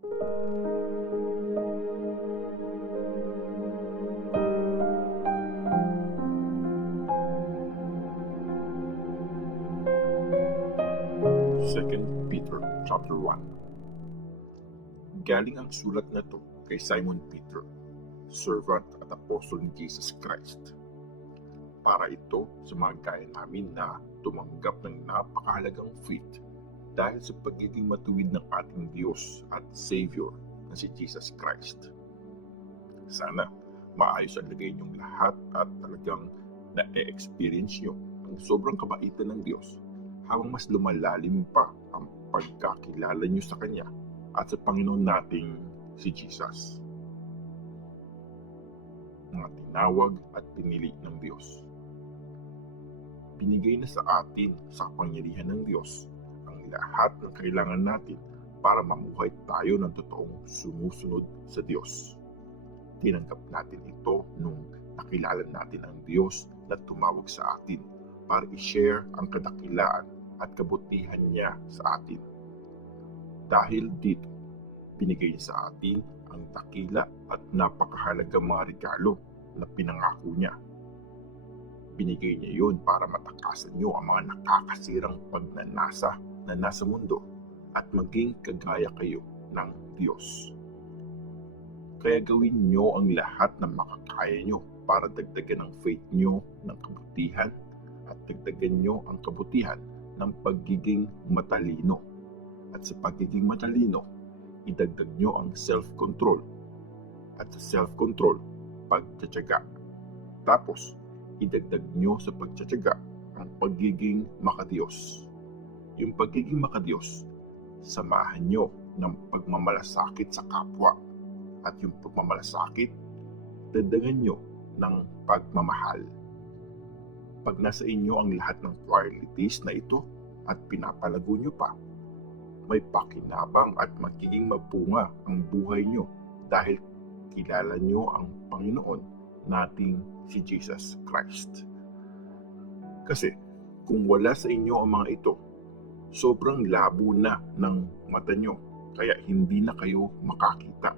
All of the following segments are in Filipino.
Second Peter chapter 1. Galing ang sulat na to kay Simon Peter, servant at apostol ni Jesus Christ. Para ito sa mga gaya namin na tumanggap ng napakahalagang faith dahil sa pagiging matuwid ng ating Diyos at Savior na si Jesus Christ. Sana maayos ang lagay niyong lahat at talagang na-experience niyo ang sobrang kabaitan ng Diyos habang mas lumalalim pa ang pagkakilala niyo sa Kanya at sa Panginoon nating si Jesus. Mga tinawag at pinili ng Diyos. Binigay na sa atin sa kapangyarihan ng Diyos ang lahat ng kailangan natin para mamuhay tayo ng totoong sumusunod sa Diyos. Tinanggap natin ito nung nakilala natin ang Diyos na tumawag sa atin para i-share ang kadakilaan at kabutihan niya sa atin. Dahil dito, binigay niya sa atin ang dakila at napakahalagang mga regalo na pinangako niya. Binigay niya yun para matakasan niyo ang mga nakakasirang pagnanasa na nasa mundo at maging kagaya kayo ng Diyos. Kaya gawin niyo ang lahat na makakaya niyo para dagdagan ang faith niyo ng kabutihan at dagdagan niyo ang kabutihan ng pagiging matalino. At sa pagiging matalino, idagdag niyo ang self-control. At sa self-control, pagtsatsaga. Tapos, idagdag niyo sa pagtsatsaga ang pagiging makadiyos. Yung pagiging makadiyos, samahan niyo ng pagmamalasakit sa kapwa. At yung pagmamalasakit, dagdagan niyo ng pagmamahal. Pag nasa inyo ang lahat ng qualities na ito at pinapalago nyo pa, may pakinabang at magiging mabunga ang buhay nyo dahil kilala nyo ang Panginoon nating si Jesus Christ. Kasi kung wala sa inyo ang mga ito, sobrang labo na ng mata nyo kaya hindi na kayo makakita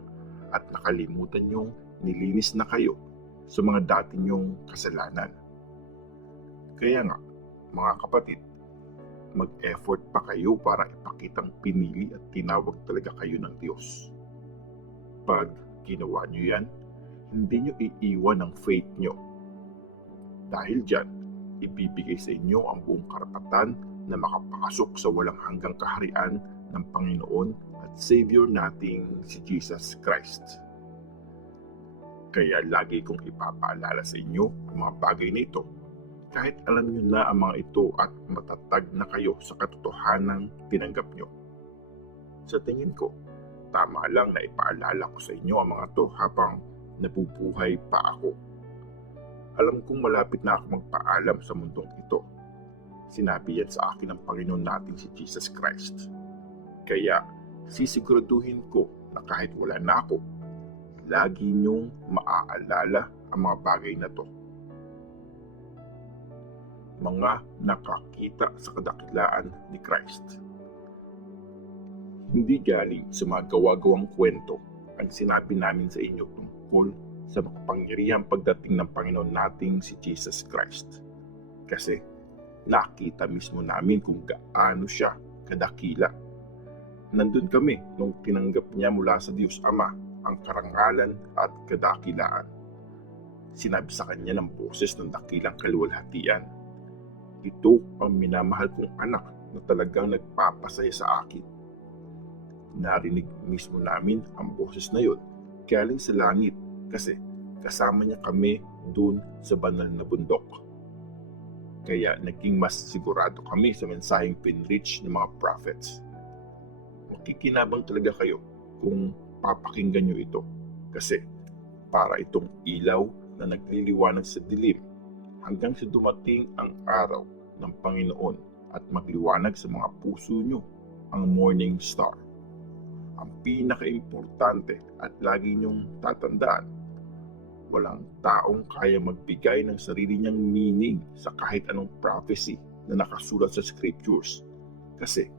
at nakalimutan nyong nilinis na kayo sa mga dati nyong kasalanan. Kaya nga, mga kapatid, mag-effort pa kayo para ipakitang pinili at tinawag talaga kayo ng Diyos. Pag ginawa nyo yan, hindi nyo iiwan ang faith nyo. Dahil dyan, ibibigay sa inyo ang buong karapatan na makapasok sa walang hanggang kaharian ng Panginoon at Savior nating si Jesus Christ. Kaya lagi kong ipapaalala sa inyo ang mga bagay na ito kahit alam nyo na ang mga ito at matatag na kayo sa katotohanang tinanggap nyo. Sa tingin ko, tama lang na ipaalala ko sa inyo ang mga ito habang nabubuhay pa ako. Alam kong malapit na ako magpaalam sa mundong ito. Sinabi yan sa akin ng Panginoon natin si Jesus Christ. Kaya sisiguraduhin ko na kahit wala na ako, lagi niyong maaalala ang mga bagay na to. Mga nakakita sa kadakilaan ni Christ. Hindi galing sa mga gawa-gawang kwento ang sinabi namin sa inyo tungkol sa makapangyarihang pagdating ng Panginoon nating si Jesus Christ. Kasi nakita mismo namin kung gaano siya kadakila. Nandun kami nung tinanggap niya mula sa Diyos Ama ang karangalan at kadakilaan. Sinabi sa kanya ng boses ng dakilang kaluwalhatian, "Ito ang minamahal kong anak na talagang nagpapasaya sa akin." Narinig mismo namin ang boses na yun galing sa langit kasi kasama niya kami dun sa banal na bundok. Kaya naging mas sigurado kami sa mensaheng pinreach ng mga prophets. Makikinabang talaga kayo kung papakinggan nyo ito kasi para itong ilaw na nagliliwanag sa dilim hanggang sa dumating ang araw ng Panginoon at magliwanag sa mga puso nyo ang morning star. Ang pinaka-importante at lagi nyong tatandaan, walang taong kaya magbigay ng sarili niyang meaning sa kahit anong prophecy na nakasulat sa scriptures. Kasi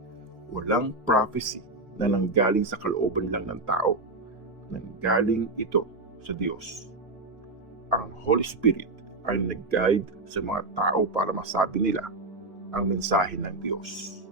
walang prophecy na nanggaling sa kalooban lang ng tao. Nanggaling ito sa Diyos. Ang Holy Spirit ay nag-guide sa mga tao para masabi nila ang mensahe ng Diyos.